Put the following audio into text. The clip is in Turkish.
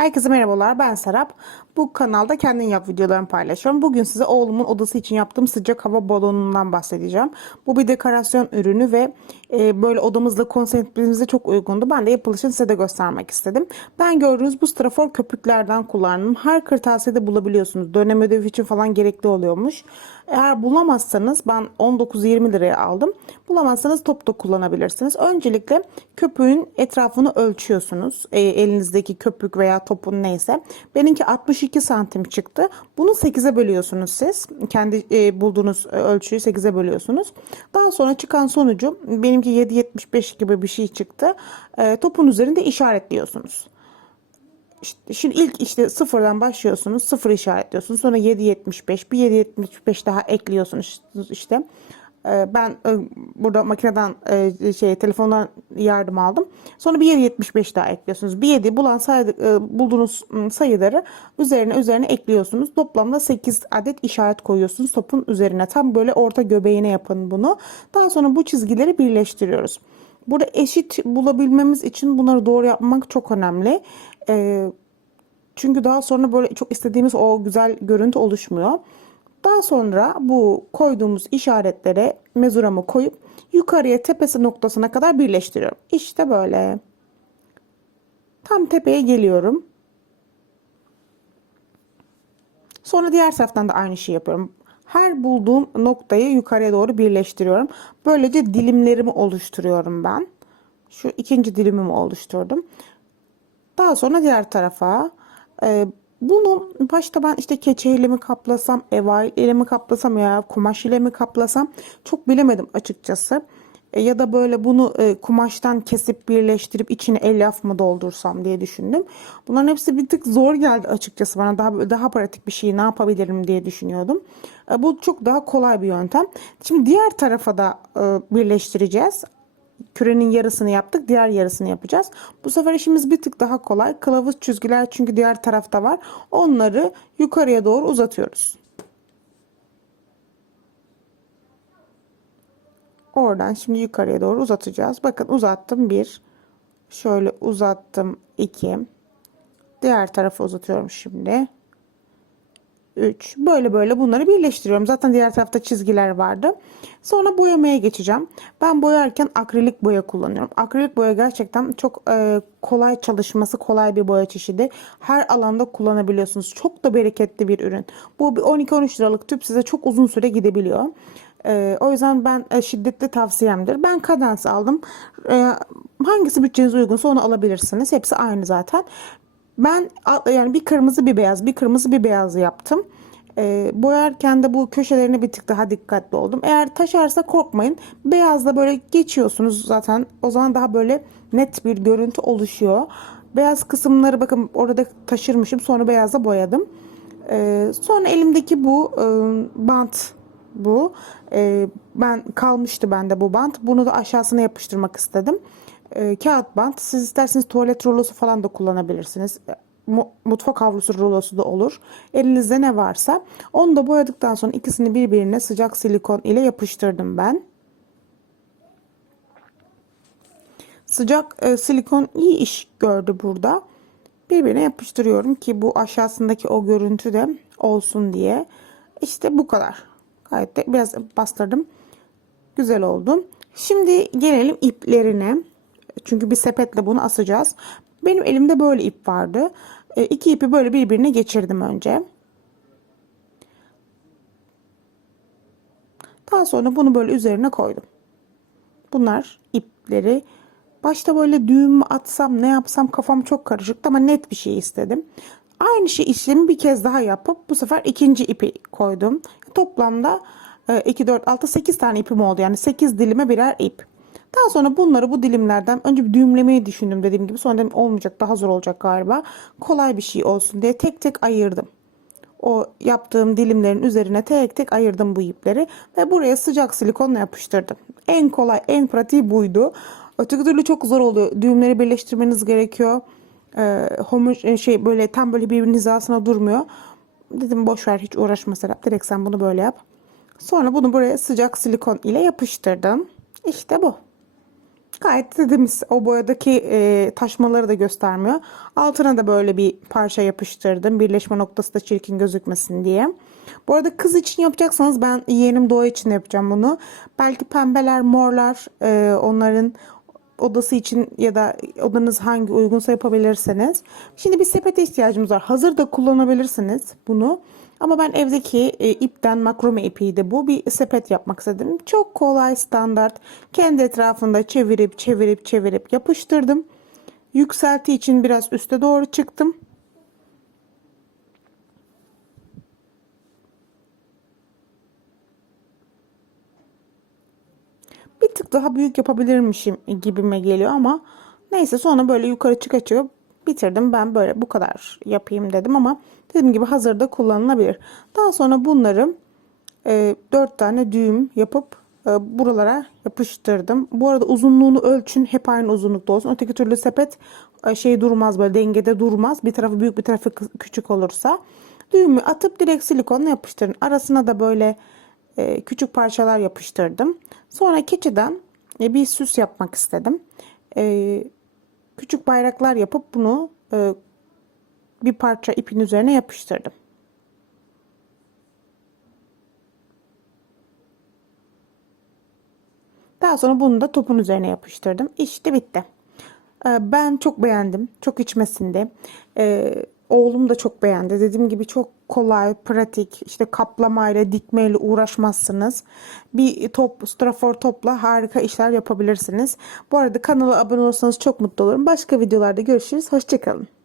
Herkese merhabalar ben Serap. Bu kanalda kendin yap videolarımı paylaşıyorum. Bugün size oğlumun odası için yaptığım sıcak hava balonundan bahsedeceğim. Bu bir dekorasyon ürünü ve e, böyle odamızla konseptimize çok uygundu. Ben de yapılışını size de göstermek istedim. Ben gördüğünüz bu strafor köpüklerden kullandım. Her kırtasiyede bulabiliyorsunuz. Dönem ödevi için falan gerekli oluyormuş. Eğer bulamazsanız ben 19-20 liraya aldım. Bulamazsanız top da kullanabilirsiniz. Öncelikle köpüğün etrafını ölçüyorsunuz. E, elinizdeki köpük veya topun neyse. Benimki 62 santim çıktı. Bunu 8'e bölüyorsunuz siz. Kendi e, bulduğunuz ölçüyü 8'e bölüyorsunuz. Daha sonra çıkan sonucu benimki 7.75 gibi bir şey çıktı. E, topun üzerinde işaretliyorsunuz. İşte, şimdi ilk işte sıfırdan başlıyorsunuz. Sıfır işaretliyorsunuz. Sonra 7.75 bir 7.75 daha ekliyorsunuz işte. Ee, Ben e, burada makineden e, şey telefondan yardım aldım. Sonra bir 7.75 daha ekliyorsunuz. Bir 7 bulan sayı, e, bulduğunuz ım, sayıları üzerine üzerine ekliyorsunuz. Toplamda 8 adet işaret koyuyorsunuz topun üzerine. Tam böyle orta göbeğine yapın bunu. Daha sonra bu çizgileri birleştiriyoruz. Burada eşit bulabilmemiz için bunları doğru yapmak çok önemli. Ee, çünkü daha sonra böyle çok istediğimiz o güzel görüntü oluşmuyor. Daha sonra bu koyduğumuz işaretlere mezuramı koyup yukarıya tepesi noktasına kadar birleştiriyorum. İşte böyle. Tam tepeye geliyorum. Sonra diğer taraftan da aynı şeyi yapıyorum. Her bulduğum noktayı yukarıya doğru birleştiriyorum. Böylece dilimlerimi oluşturuyorum ben. Şu ikinci dilimimi oluşturdum. Daha sonra diğer tarafa. Ee, bunu başta ben işte keçeyle mi kaplasam, evail ile mi kaplasam ya kumaş ile mi kaplasam çok bilemedim açıkçası. E, ya da böyle bunu e, kumaştan kesip birleştirip içine elyaf mı doldursam diye düşündüm. Bunların hepsi bir tık zor geldi açıkçası bana. Daha daha pratik bir şey ne yapabilirim diye düşünüyordum. E, bu çok daha kolay bir yöntem. Şimdi diğer tarafa da e, birleştireceğiz kürenin yarısını yaptık. Diğer yarısını yapacağız. Bu sefer işimiz bir tık daha kolay. Kılavuz çizgiler çünkü diğer tarafta var. Onları yukarıya doğru uzatıyoruz. Oradan şimdi yukarıya doğru uzatacağız. Bakın uzattım bir. Şöyle uzattım iki. Diğer tarafa uzatıyorum şimdi. 3. Böyle böyle bunları birleştiriyorum. Zaten diğer tarafta çizgiler vardı. Sonra boyamaya geçeceğim. Ben boyarken akrilik boya kullanıyorum. Akrilik boya gerçekten çok e, kolay çalışması, kolay bir boya çeşidi. Her alanda kullanabiliyorsunuz. Çok da bereketli bir ürün. Bu bir 12-13 liralık tüp size çok uzun süre gidebiliyor. E, o yüzden ben e, şiddetli tavsiyemdir. Ben Cadence aldım. E, hangisi bütçenize uygunsa onu alabilirsiniz. Hepsi aynı zaten. Ben yani bir kırmızı bir beyaz, bir kırmızı bir beyaz yaptım. E, boyarken de bu köşelerine bir tık daha dikkatli oldum. Eğer taşarsa korkmayın. Beyazla böyle geçiyorsunuz zaten. O zaman daha böyle net bir görüntü oluşuyor. Beyaz kısımları bakın orada taşırmışım. Sonra beyazla boyadım. E, sonra elimdeki bu e, bant bu. E, ben kalmıştı bende bu bant. Bunu da aşağısına yapıştırmak istedim e, kağıt bant. Siz isterseniz tuvalet rulosu falan da kullanabilirsiniz. E, mutfak havlusu rulosu da olur. Elinizde ne varsa. Onu da boyadıktan sonra ikisini birbirine sıcak silikon ile yapıştırdım ben. Sıcak e, silikon iyi iş gördü burada. Birbirine yapıştırıyorum ki bu aşağısındaki o görüntü de olsun diye. İşte bu kadar. Gayet de biraz bastırdım. Güzel oldu. Şimdi gelelim iplerine. Çünkü bir sepetle bunu asacağız. Benim elimde böyle ip vardı. E, iki ipi böyle birbirine geçirdim önce. Daha sonra bunu böyle üzerine koydum. Bunlar ipleri. Başta böyle düğüm mü atsam ne yapsam kafam çok karışıktı ama net bir şey istedim. Aynı şey işlemi bir kez daha yapıp bu sefer ikinci ipi koydum. Toplamda 2, 4, 6, 8 tane ipim oldu. Yani 8 dilime birer ip. Daha sonra bunları bu dilimlerden önce bir düğümlemeyi düşündüm dediğim gibi. Sonra dedim olmayacak daha zor olacak galiba. Kolay bir şey olsun diye tek tek ayırdım. O yaptığım dilimlerin üzerine tek tek ayırdım bu ipleri. Ve buraya sıcak silikonla yapıştırdım. En kolay en pratiği buydu. Öteki türlü çok zor oluyor. Düğümleri birleştirmeniz gerekiyor. Ee, şey böyle tam böyle birbirinin hizasına durmuyor. Dedim boş ver hiç uğraşma Serap. Direkt sen bunu böyle yap. Sonra bunu buraya sıcak silikon ile yapıştırdım. İşte bu. Gayet de temiz. O boyadaki e, taşmaları da göstermiyor. Altına da böyle bir parça yapıştırdım. Birleşme noktası da çirkin gözükmesin diye. Bu arada kız için yapacaksanız ben yeğenim Doğa için yapacağım bunu. Belki pembeler, morlar e, onların odası için ya da odanız hangi uygunsa yapabilirsiniz. Şimdi bir sepete ihtiyacımız var. Hazır da kullanabilirsiniz bunu. Ama ben evdeki e, ipten makrome ipiydi bu. Bir sepet yapmak istedim. Çok kolay standart. Kendi etrafında çevirip çevirip çevirip yapıştırdım. Yükselti için biraz üste doğru çıktım. bir tık daha büyük yapabilirmişim gibime geliyor ama neyse sonra böyle yukarı çıka çıkıp bitirdim. Ben böyle bu kadar yapayım dedim ama dediğim gibi hazırda kullanılabilir. Daha sonra bunları e, 4 tane düğüm yapıp e, buralara yapıştırdım. Bu arada uzunluğunu ölçün. Hep aynı uzunlukta olsun. Öteki türlü sepet e, şey durmaz böyle dengede durmaz. Bir tarafı büyük bir tarafı küçük olursa. Düğümü atıp direkt silikonla yapıştırın. Arasına da böyle e, küçük parçalar yapıştırdım. Sonra keçiden e, bir süs yapmak istedim. E, küçük bayraklar yapıp bunu e, bir parça ipin üzerine yapıştırdım. Daha sonra bunu da topun üzerine yapıştırdım. İşte bitti. Ee, Ben çok beğendim. Çok içmesinde. Oğlum da çok beğendi. Dediğim gibi çok kolay, pratik. İşte kaplamayla, dikmeyle uğraşmazsınız. Bir top, strafor topla harika işler yapabilirsiniz. Bu arada kanala abone olursanız çok mutlu olurum. Başka videolarda görüşürüz. Hoşçakalın.